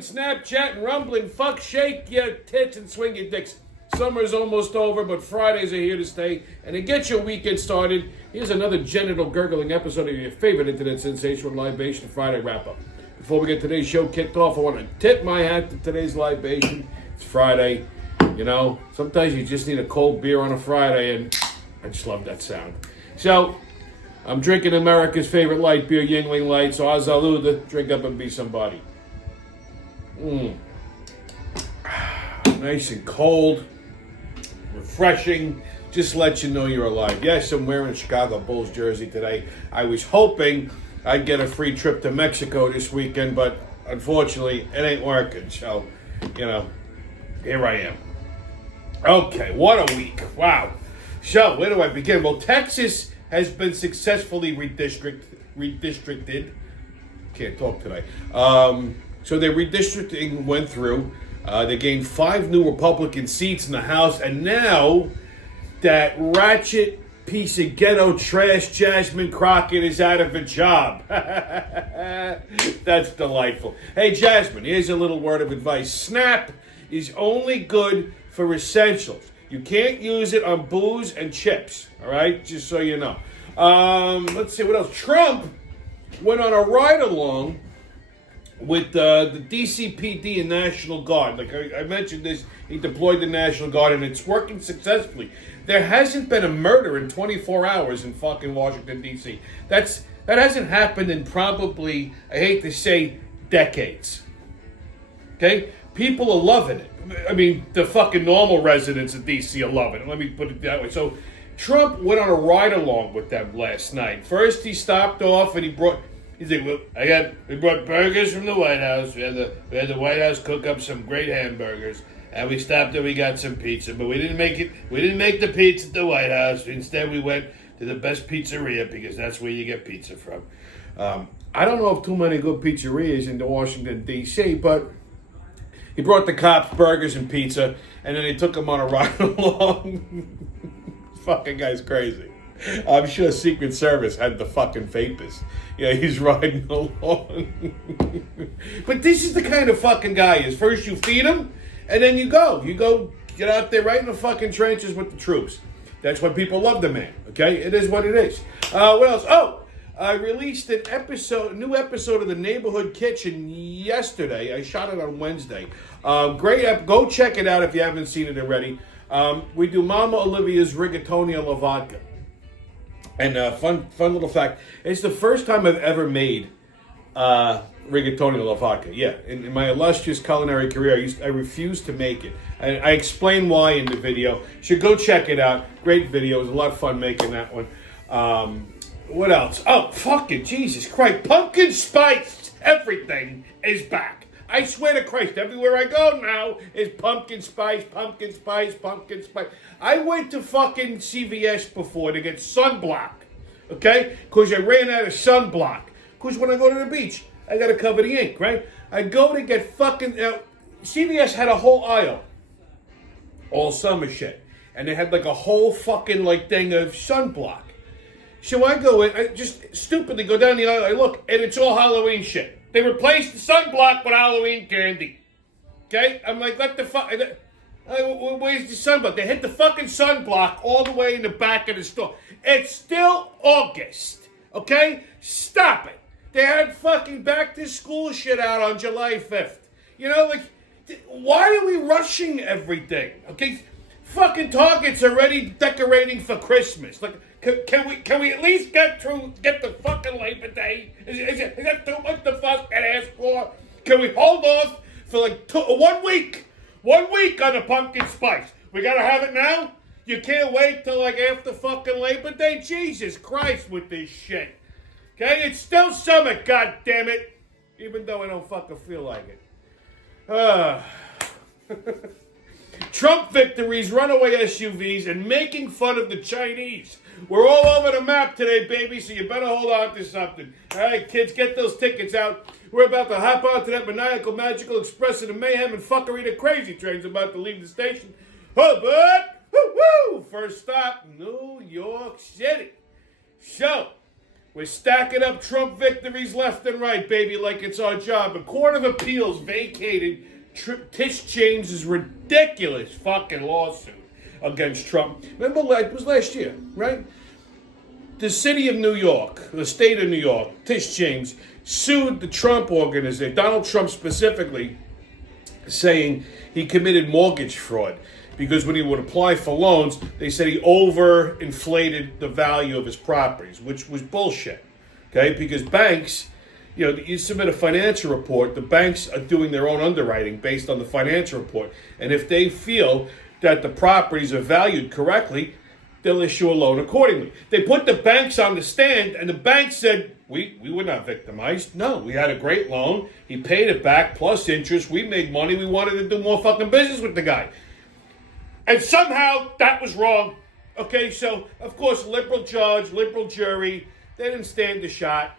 Snapchat, and rumbling. Fuck, shake your tits and swing your dicks. Summer's almost over, but Fridays are here to stay. And to get your weekend started, here's another genital gurgling episode of your favorite internet sensation, Libation Friday Wrap-Up. Before we get today's show kicked off, I want to tip my hat to today's libation. It's Friday. You know, sometimes you just need a cold beer on a Friday, and I just love that sound. So, I'm drinking America's favorite light beer, Yingling Light, so Azaluda, drink up and be somebody. Nice and cold, refreshing, just let you know you're alive. Yes, I'm wearing a Chicago Bulls jersey today. I was hoping I'd get a free trip to Mexico this weekend, but unfortunately, it ain't working. So, you know, here I am. Okay, what a week. Wow. So, where do I begin? Well, Texas has been successfully redistricted. Can't talk today. So their redistricting went through. They gained 5 new Republican seats in the House, and now that ratchet piece of ghetto trash Jasmine Crockett is out of a job. That's delightful. Hey, Jasmine, here's a little word of advice. SNAP is only good for essentials. You can't use it on booze and chips, all right? Just so you know. Let's see, what else? Trump went on a ride-along with the DCPD and National Guard. Like I mentioned this, he deployed the National Guard, and it's working successfully. There hasn't been a murder in 24 hours in fucking Washington, D.C. That hasn't happened in probably, I hate to say, decades. Okay? People are loving it. I mean, the fucking normal residents of D.C. are loving it. Let me put it that way. So, Trump went on a ride-along with them last night. First, he stopped off and he said, "Well, we brought burgers from the White House. We had the White House cook up some great hamburgers, and we stopped and we got some pizza. But we didn't make it. We didn't make the pizza at the White House. Instead, we went to the best pizzeria because that's where you get pizza from." I don't know of too many good pizzerias in Washington D.C., but he brought the cops burgers and pizza, and then he took them on a ride along. Fucking guy's crazy. I'm sure Secret Service had the fucking vapors. Yeah, he's riding along. But this is the kind of fucking guy he is. First you feed him, and then you go. You go get out there right in the fucking trenches with the troops. That's why people love the man, okay? It is what it is. What else? Oh, I released a new episode of The Neighborhood Kitchen yesterday. I shot it on Wednesday. Great go check it out if you haven't seen it already. We do Mama Olivia's Rigatoni alla Vodka. And fun little fact, it's the first time I've ever made rigatoni alla vodka. Yeah, in my illustrious culinary career, I refused to make it. I explain why in the video. You should go check it out. Great video. It was a lot of fun making that one. What else? Oh, fucking Jesus Christ. Pumpkin spice everything is back. I swear to Christ, everywhere I go now is pumpkin spice, pumpkin spice, pumpkin spice. I went to fucking CVS before to get sunblock, okay? Because I ran out of sunblock. Because when I go to the beach, I got to cover the ink, right? I go to get fucking... CVS had a whole aisle. All summer shit. And they had like a whole fucking like thing of sunblock. So I go in, I just stupidly go down the aisle, I look, and it's all Halloween shit. They replaced the sunblock with Halloween candy. Okay? I'm like, what the fuck? Where's the sunblock? They hit the fucking sunblock all the way in the back of the store. It's still August. Okay? Stop it. They had fucking back to school shit out on July 5th. You know, like, why are we rushing everything? Okay? Fucking Target's already decorating for Christmas. Like, can we at least get the fucking Labor Day? Is that too much to fucking ask for? Can we hold off for like 1 week? 1 week on the pumpkin spice. We gotta have it now? You can't wait till like after fucking Labor Day? Jesus Christ with this shit. Okay? It's still summer, goddammit. Even though I don't fucking feel like it. Trump victories, runaway SUVs, and making fun of the Chinese. We're all over the map today, baby, so you better hold on to something. All right, kids, get those tickets out. We're about to hop onto that maniacal, magical express of the mayhem and fuckery. The crazy train's about to leave the station. Oh, but, woo-woo! First stop, New York City. So, We're stacking up Trump victories left and right, baby, like it's our job. The Court of Appeals vacated Tish James's ridiculous fucking lawsuit against Trump. Remember, it was last year, right? The city of New York, the state of New York, Tish James, sued the Trump organization, Donald Trump specifically, saying he committed mortgage fraud. Because when he would apply for loans, they said he overinflated the value of his properties, which was bullshit. Okay? Because banks, you submit a financial report, the banks are doing their own underwriting based on the financial report. And if they feel that the properties are valued correctly, they'll issue a loan accordingly. They put the banks on the stand, and the bank said, we were not victimized. No, we had a great loan. He paid it back plus interest. We made money. We wanted to do more fucking business with the guy. And somehow that was wrong. Okay, so of course, liberal judge, liberal jury, they didn't stand a shot.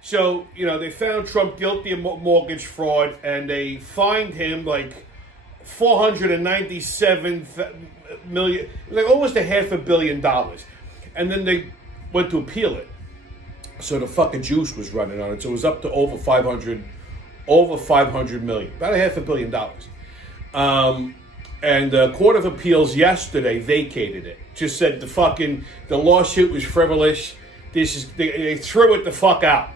So, they found Trump guilty of mortgage fraud and they fined him like $497 million, like almost $500 million. And then they went to appeal it. So the fucking juice was running on it. So it was up to over 500 million, about $500 million. And the Court of Appeals yesterday vacated it. Just said the lawsuit was frivolous. They threw it the fuck out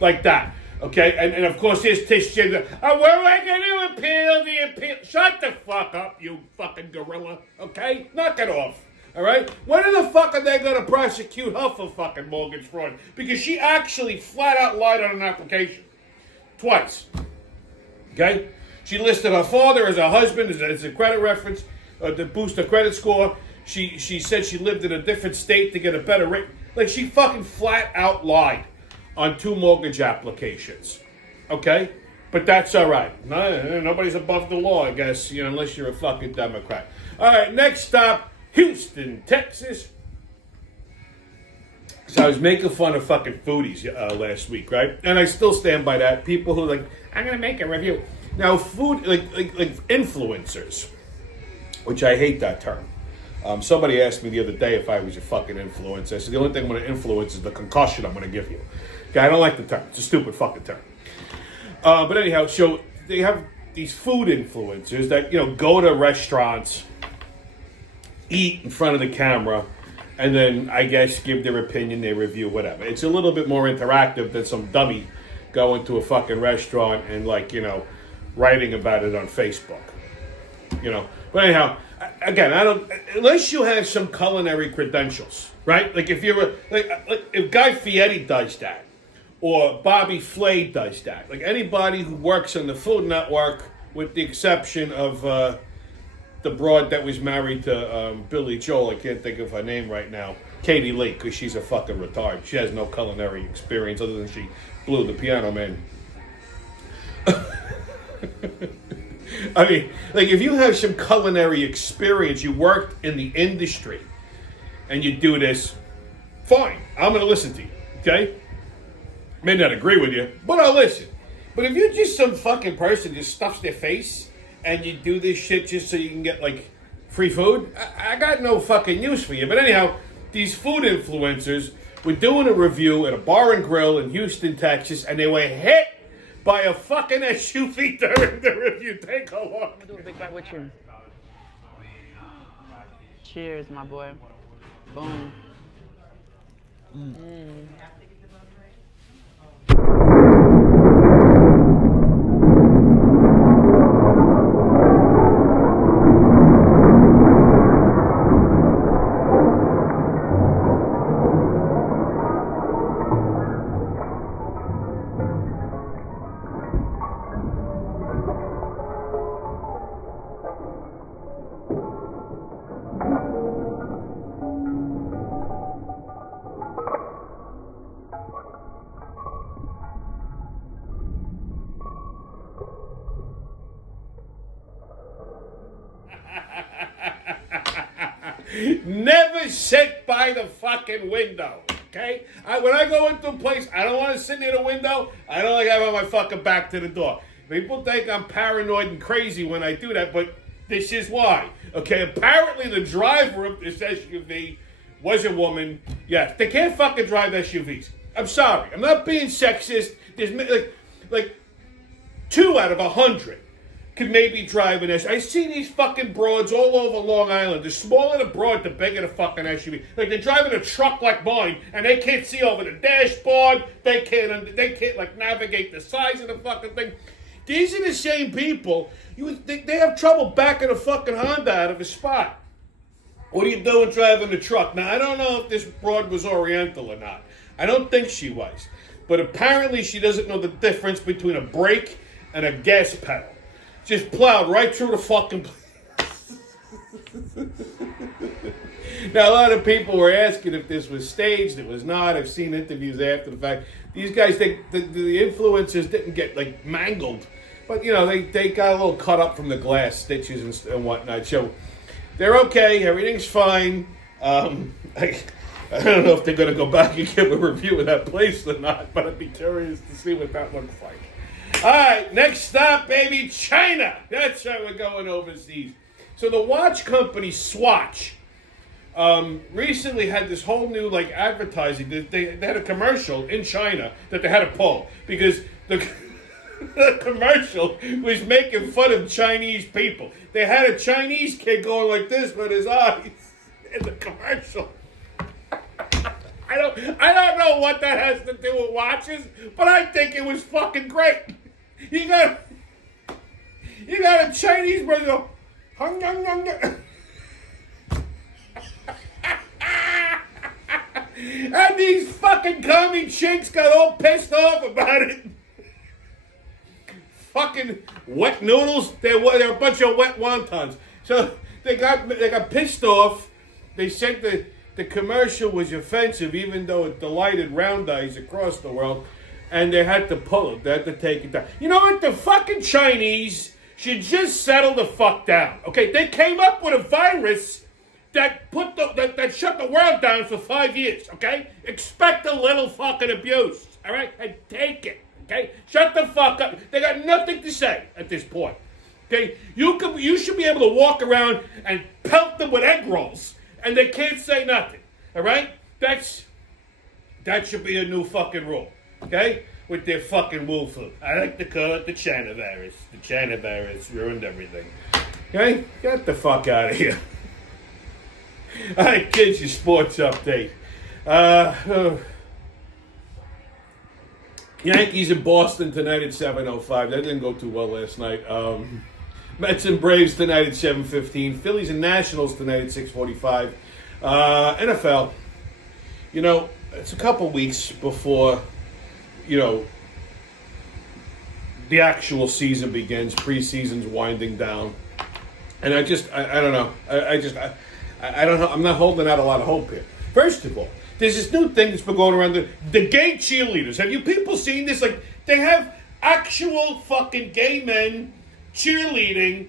like that. Okay, and of course here's Tish James. Oh, we're going to appeal the appeal. Shut the fuck up, you fucking gorilla. Okay, knock it off. All right. When the fuck are they going to prosecute her for fucking mortgage fraud? Because she actually flat out lied on an application twice. Okay. She listed her father as her husband as a credit reference to boost her credit score. She said she lived in a different state to get a better rate. Like, she fucking flat out lied on 2 mortgage applications. Okay? But that's all right. Nobody's above the law, I guess, unless you're a fucking Democrat. All right, next stop, Houston, Texas. So I was making fun of fucking foodies last week, right? And I still stand by that. People who I'm going to make a review. Now, food, like influencers, which I hate that term. Somebody asked me the other day if I was a fucking influencer. I said, the only thing I'm going to influence is the concussion I'm going to give you. Okay, I don't like the term. It's a stupid fucking term. But anyhow, so they have these food influencers that, go to restaurants, eat in front of the camera, and then, I guess, give their opinion, their review, whatever. It's a little bit more interactive than some dummy going to a fucking restaurant and, writing about it on Facebook. But anyhow, again, I don't, unless you have some culinary credentials, right? Like if you're if Guy Fieri does that, or Bobby Flay does that, like anybody who works on the Food Network, with the exception of the broad that was married to Billy Joel, I can't think of her name right now, Katie Lee, because she's a fucking retard. She has no culinary experience other than she blew the piano man. I mean, if you have some culinary experience, you worked in the industry, and you do this, fine. I'm going to listen to you, okay? May not agree with you, but I'll listen. But if you're just some fucking person who just stuffs their face, and you do this shit just so you can get, free food, I got no fucking use for you. But anyhow, these food influencers were doing a review at a bar and grill in Houston, Texas, and they were hit by a fucking SUV during the review. Take a look. I'm gonna do a big bite with you. Cheers, my boy. Boom. Never sit by the fucking window, okay? When I go into a place, I don't want to sit near the window. I don't like having my fucking back to the door. People think I'm paranoid and crazy when I do that, but this is why. Okay, apparently the driver of this SUV was a woman. Yes, they can't fucking drive SUVs. I'm sorry. I'm not being sexist. There's like 2 out of 100 could maybe drive an SUV. I see these fucking broads all over Long Island. The smaller the broad, the bigger the fucking SUV. Like they're driving a truck like mine, and they can't see over the dashboard. They can't like navigate the size of the fucking thing. These are the same people. They have trouble backing a fucking Honda out of a spot. What are you doing driving the truck? Now I don't know if this broad was Oriental or not. I don't think she was, but apparently she doesn't know the difference between a brake and a gas pedal. Just plowed right through the fucking place. Now, a lot of people were asking if this was staged. It was not. I've seen interviews after the fact. These guys, the influencers didn't get, like, mangled. But, you know, they got a little cut up from the glass stitches and whatnot. So, they're okay. Everything's fine. I don't know if they're going to go back and give a review of that place or not, but I'd be curious to see what that looks like. All right, next stop, baby, China. That's how we're going overseas. So the watch company Swatch recently had this whole new like advertising. They had a commercial in China that they had to pull because the commercial was making fun of Chinese people. They had a Chinese kid going like this with his eyes in the commercial. I don't know what that has to do with watches, but I think it was fucking great. You got a Chinese person go, hung, hung, hung, hung. And these fucking commie chicks got all pissed off about it. Fucking wet noodles. They're a bunch of wet wontons. So they got pissed off. They said the commercial was offensive, even though it delighted round eyes across the world. And they had to pull it. They had to take it down. You know what? The fucking Chinese should just settle the fuck down. Okay? They came up with a virus that that shut the world down for 5 years. Okay? Expect a little fucking abuse. All right? And take it. Okay? Shut the fuck up. They got nothing to say at this point. Okay? You should be able to walk around and pelt them with egg rolls, and they can't say nothing. All right? That should be a new fucking rule. Okay? With their fucking Wu Flu. I like to call it the China virus. The China virus ruined everything. Okay? Get the fuck out of here. All right, kids, your sports update. Yankees in Boston tonight at 7:05. That didn't go too well last night. Mets and Braves tonight at 7:15. Phillies and Nationals tonight at 6:45. NFL. You know, it's a couple weeks before, you know, the actual season begins. Preseason's winding down. And I don't know. I don't know. I'm not holding out a lot of hope here. First of all, there's this new thing that's been going around, the gay cheerleaders. Have you people seen this? Like, they have actual fucking gay men cheerleading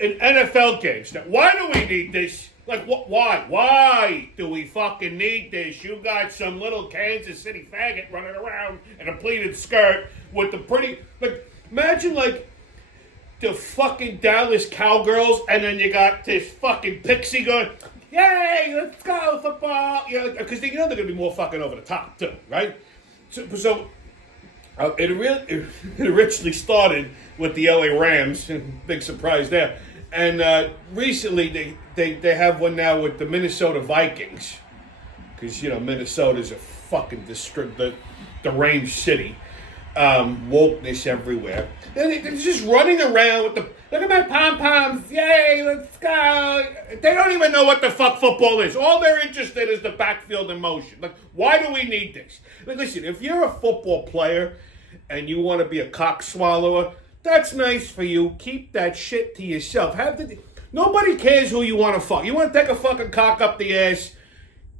in NFL games. Now, why do we need this? Like, why? Why do we fucking need this? You got some little Kansas City faggot running around in a pleated skirt with the pretty... Like, imagine, like, the fucking Dallas Cowgirls, and then you got this fucking pixie going, yay, let's go, football. You know, because you know they're going to be more fucking over the top, too, right? So it originally started with the LA Rams, big surprise there. And recently they have one now with the Minnesota Vikings, because, you know, Minnesota's a fucking deranged city. Wokeness everywhere. They're just running around with the, look at my pom-poms, yay, let's go. They don't even know what the fuck football is. All they're interested is the backfield in motion. Like, why do we need this? Like, listen, if you're a football player and you want to be a cock swallower, that's nice for you. Keep that shit to yourself. Nobody cares who you want to fuck. You want to take a fucking cock up the ass,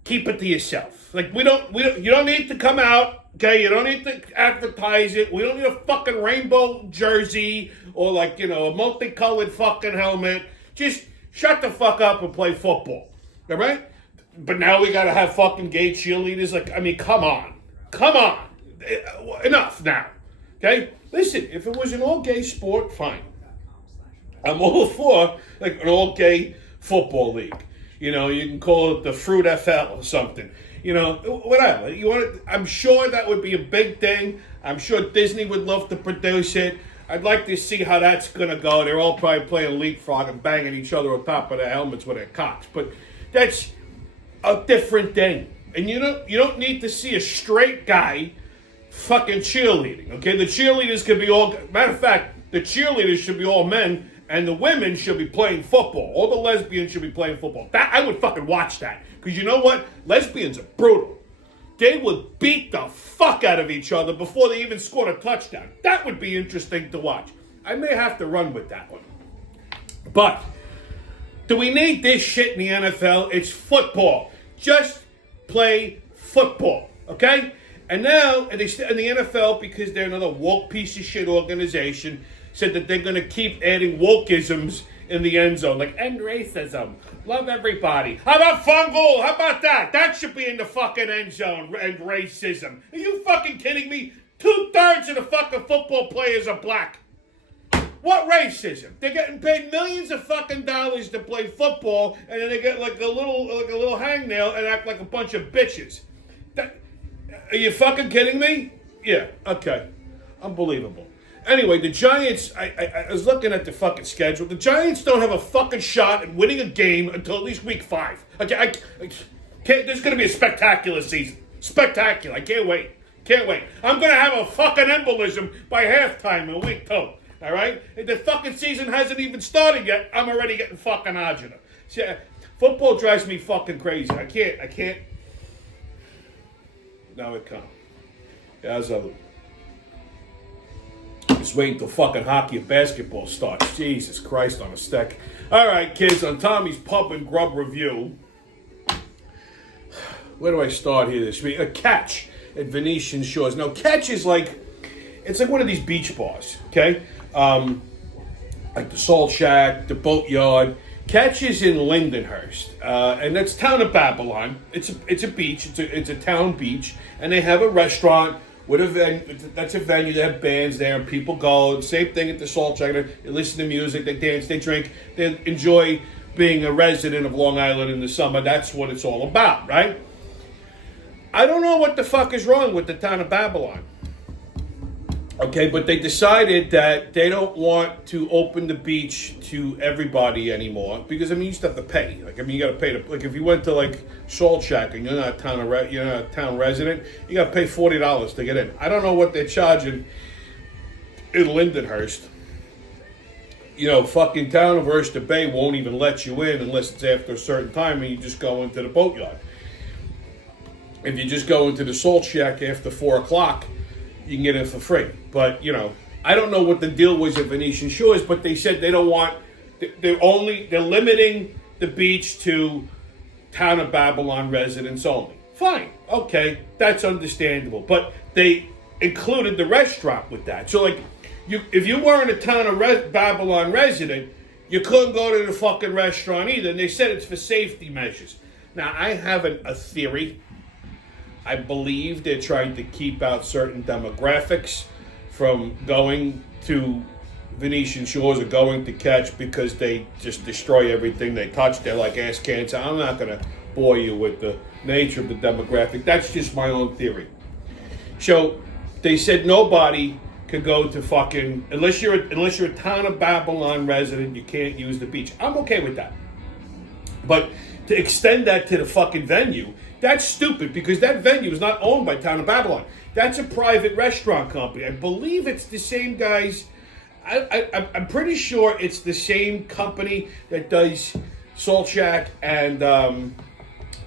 keep it to yourself. Like, you don't need to come out. Okay, you don't need to advertise it. We don't need a fucking rainbow jersey or, like, you know, a multicolored fucking helmet. Just shut the fuck up and play football. All right? But now we got to have fucking gay cheerleaders. Like, I mean, come on. Come on. Enough now. Okay? Listen, if it was an all-gay sport, fine. I'm all for, like, an all-gay football league. You know, you can call it the Fruit FL or something. You know, whatever. You want it, I'm sure that would be a big thing. I'm sure Disney would love to produce it. I'd like to see how that's going to go. They're all probably playing leapfrog and banging each other on top of their helmets with their cocks. But that's a different thing. And you don't need to see a straight guy fucking cheerleading, okay? The cheerleaders could be all... Matter of fact, the cheerleaders should be all men, and the women should be playing football. All the lesbians should be playing football. That I would fucking watch that. Because you know what? Lesbians are brutal. They would beat the fuck out of each other before they even scored a touchdown. That would be interesting to watch. I may have to run with that one. But, do we need this shit in the NFL? It's football. Just play football, okay? And now, in the NFL, because they're another woke piece of shit organization, said that they're going to keep adding wokeisms in the end zone. Like, end racism. Love everybody. How about fungal? How about that? That should be in the fucking end zone, and racism. Are you fucking kidding me? 2/3 of the fucking football players are black. What racism? They're getting paid millions of fucking dollars to play football, and then they get like a little hangnail and act like a bunch of bitches. Are you fucking kidding me? Yeah, okay. Unbelievable. Anyway, the Giants, I was looking at the fucking schedule. The Giants don't have a fucking shot at winning a game until at least week 5. Okay, I can't, there's going to be a spectacular season. Spectacular. I can't wait. Can't wait. I'm going to have a fucking embolism by halftime in week 2. All right? If the fucking season hasn't even started yet, I'm already getting fucking agita. See, football drives me fucking crazy. I can't. Now it comes. As I just waiting till fucking hockey and basketball starts. Jesus Christ on a stick. All right, kids, on Tommy's Pub and Grub review. Where do I start here this week? A Catch at Venetian Shores. Now, Catch is it's like one of these beach bars, okay? Like the Salt Shack, the Boatyard. Catch is in Lindenhurst, and that's town of Babylon. It's a beach. It's a town beach, and they have a restaurant with a venue. That's a venue. They have bands there, and people go. Same thing at the Salt Shack. They listen to music, they dance, they drink, they enjoy being a resident of Long Island in the summer. That's what it's all about, right? I don't know what the fuck is wrong with the town of Babylon. Okay, but they decided that they don't want to open the beach to everybody anymore because you used to have to pay. You got to pay if you went to Salt Shack and you're not a town resident, you got to pay $40 to get in. I don't know what they're charging in Lindenhurst. Fucking town of Oyster Bay won't even let you in unless it's after a certain time and you just go into the Boatyard. If you just go into the Salt Shack after 4 o'clock, you can get in for free. But, I don't know what the deal was at Venetian Shores, but they said they don't want, they're limiting the beach to town of Babylon residents only. Fine. Okay. That's understandable. But they included the restaurant with that. So, if you weren't a town of Babylon resident, you couldn't go to the fucking restaurant either. And they said it's for safety measures. Now, I have a theory. I believe they're trying to keep out certain demographics from going to Venetian Shores or going to Catch because they just destroy everything they touch. They're like ass cancer. I'm not going to bore you with the nature of the demographic. That's just my own theory. So they said nobody could go to fucking unless you're a town of Babylon resident, you can't use the beach. I'm okay with that. But to extend that to the fucking venue, that's stupid because that venue is not owned by Town of Babylon. That's a private restaurant company. I believe it's the same guys. I'm pretty sure it's the same company that does Salt Shack and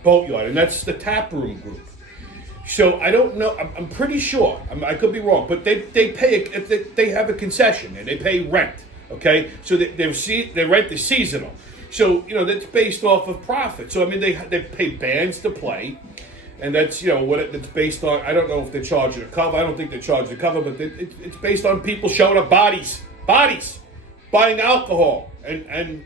Boatyard, and that's the Taproom Group. So I don't know. I'm pretty sure. I could be wrong, but they pay. They have a concession and they pay rent. Okay, so their rent is seasonal. So, that's based off of profit. So, they pay bands to play. And that's, what it's based on. I don't know if they're charging a cover. I don't think they're charging a cover. But it's based on people showing up bodies, buying alcohol and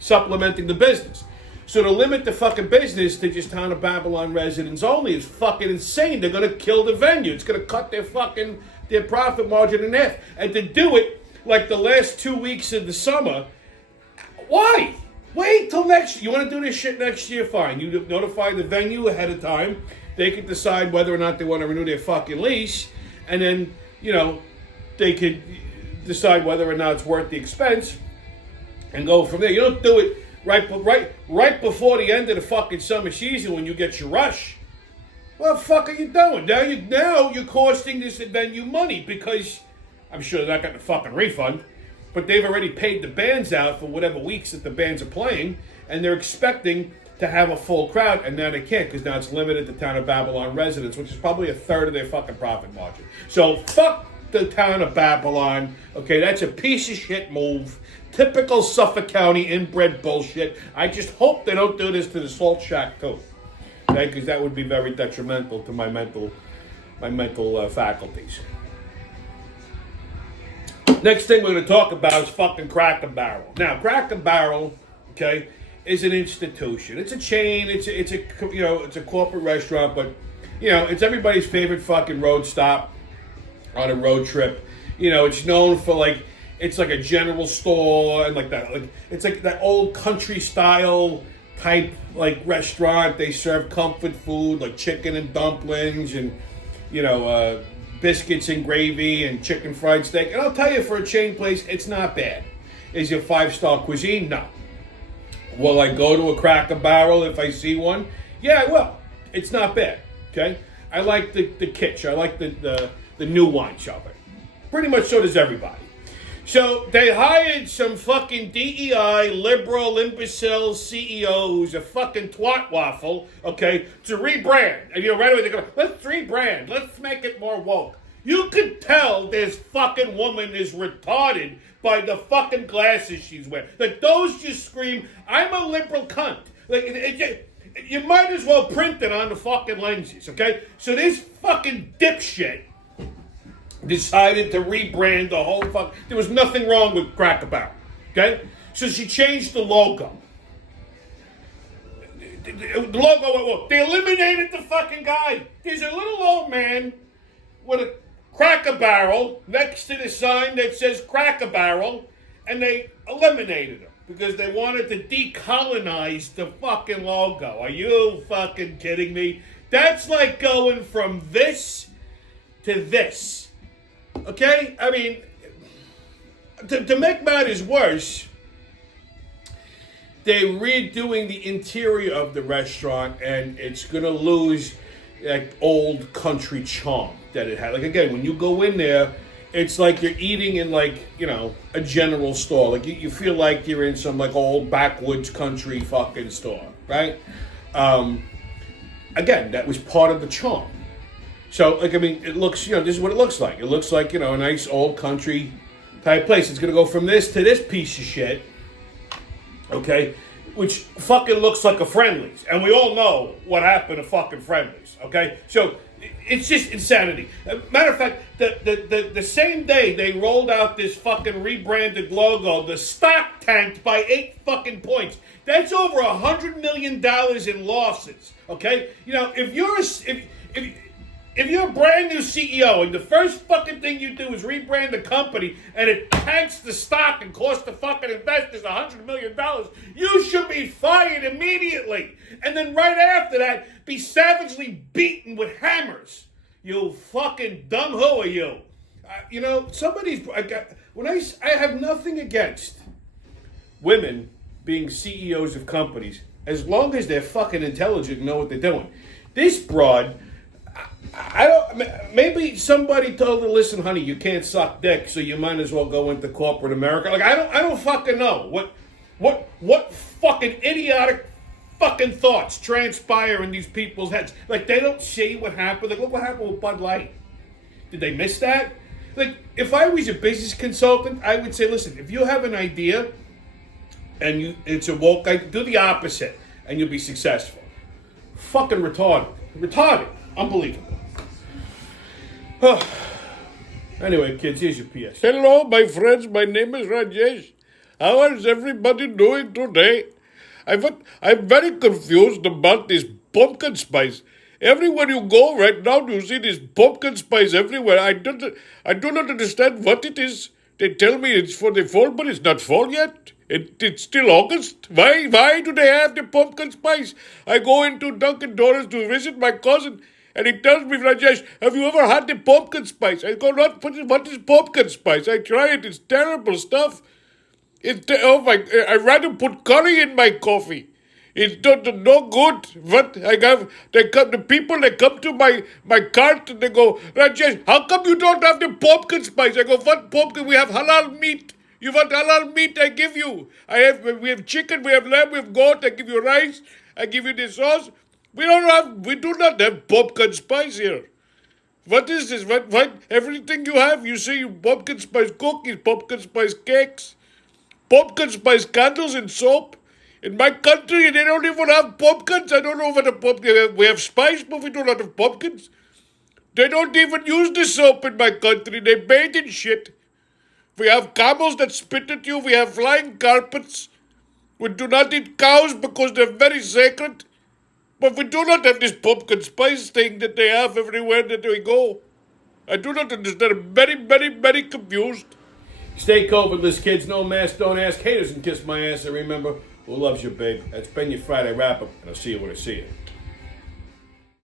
supplementing the business. So to limit the fucking business to just town of Babylon residents only is fucking insane. They're going to kill the venue. It's going to cut their profit margin in half. And to do it like the last 2 weeks of the summer, why? Wait till next year. You want to do this shit next year? Fine. You notify the venue ahead of time. They can decide whether or not they want to renew their fucking lease. And then, they could decide whether or not it's worth the expense and go from there. You don't do it right before the end of the fucking summer season when you get your rush. What the fuck are you doing? Now you're costing this venue money because I'm sure they're not getting a fucking refund, but they've already paid the bands out for whatever weeks that the bands are playing, and they're expecting to have a full crowd, and now they can't because now it's limited to Town of Babylon residents, which is probably a third of their fucking profit margin. So fuck the Town of Babylon. Okay, that's a piece of shit move. Typical Suffolk County inbred bullshit. I just hope they don't do this to the Salt Shack too. Okay, because that would be very detrimental to my mental faculties. Next thing we're going to talk about is fucking Cracker Barrel. Now, Cracker Barrel, okay, is an institution. It's a chain. It's a corporate restaurant, but it's everybody's favorite fucking road stop on a road trip. It's known for it's like a general store and it's like that old country style type restaurant. They serve comfort food like chicken and dumplings and biscuits and gravy and chicken fried steak. And I'll tell you, for a chain place, it's not bad. Is it 5-star cuisine? No. Will I go to a Cracker Barrel if I see one? Yeah, I will. It's not bad. Okay? I like the kitsch. I like the nuance of it. Pretty much so does everybody. So they hired some fucking DEI, liberal, imbecile CEO who's a fucking twat waffle, okay, to rebrand. And right away they go, let's rebrand. Let's make it more woke. You could tell this fucking woman is retarded by the fucking glasses she's wearing. Those just scream, I'm a liberal cunt. You might as well print it on the fucking lenses, okay? So this fucking dipshit decided to rebrand the whole fuck. There was nothing wrong with Cracker Barrel, okay? So she changed the logo. The logo, they eliminated the fucking guy. There's a little old man with a Cracker Barrel next to the sign that says Cracker Barrel, and they eliminated him because they wanted to decolonize the fucking logo. Are you fucking kidding me? That's like going from this to this. Okay? I mean, to make matters worse, they're redoing the interior of the restaurant, and it's going to lose that old country charm that it had. Again, when you go in there, it's like you're eating in a general store. You feel like you're in some old backwoods country fucking store, right? Again, that was part of the charm. So, it looks, this is what it looks like. It looks like, a nice old country type place. It's going to go from this to this piece of shit, okay, which fucking looks like a Friendly's. And we all know what happened to fucking Friendly's, okay? So, it's just insanity. Matter of fact, the same day they rolled out this fucking rebranded logo, the stock tanked by 8 fucking points. That's over $100 million in losses, okay? If you're a brand new CEO and the first fucking thing you do is rebrand the company and it tanks the stock and costs the fucking investors $100 million, you should be fired immediately. And then right after that, be savagely beaten with hammers. You fucking dumb who are you? I have nothing against women being CEOs of companies as long as they're fucking intelligent and know what they're doing. This broad, maybe somebody told her, listen, honey, you can't suck dick, so you might as well go into corporate America. I don't fucking know. What fucking idiotic fucking thoughts transpire in these people's heads? They don't see what happened. Look what happened with Bud Light. Did they miss that? If I was a business consultant, I would say, listen, if you have an idea and it's a woke idea, do the opposite and you'll be successful. Fucking retarded. Unbelievable. Anyway, kids, here's your PS. Hello, my friends. My name is Rajesh. How is everybody doing today? I'm very confused about this pumpkin spice. Everywhere you go right now, you see this pumpkin spice everywhere. I do not understand what it is. They tell me it's for the fall, but it's not fall yet. It's still August. Why do they have the pumpkin spice? I go into Dunkin' Donuts to visit my cousin, and he tells me, Rajesh, have you ever had the pumpkin spice? I go, what is pumpkin spice? I try it. It's terrible stuff. I'd rather put curry in my coffee. It's no good. What the people that come to my cart and they go, Rajesh, how come you don't have the pumpkin spice? I go, what pumpkin? We have halal meat. You want halal meat? I give you. We have chicken, we have lamb, we have goat. I give you rice. I give you the sauce. We do not have pumpkin spice here. What is this? What? Everything you have, you say pumpkin spice cookies, pumpkin spice cakes, pumpkin spice candles and soap. In my country, they don't even have pumpkins. I don't know what a pumpkin. We have spice, but we do not have pumpkins. They don't even use the soap in my country. They bathe in shit. We have camels that spit at you. We have flying carpets. We do not eat cows because they're very sacred. But we do not have this pumpkin spice thing that they have everywhere that we go. I do not understand. I'm very, very, very confused. Stay COVIDless, kids. No mask, don't ask. Haters and kiss my ass. And remember, who loves you, babe? That's been your Friday wrap-up, and I'll see you when I see you.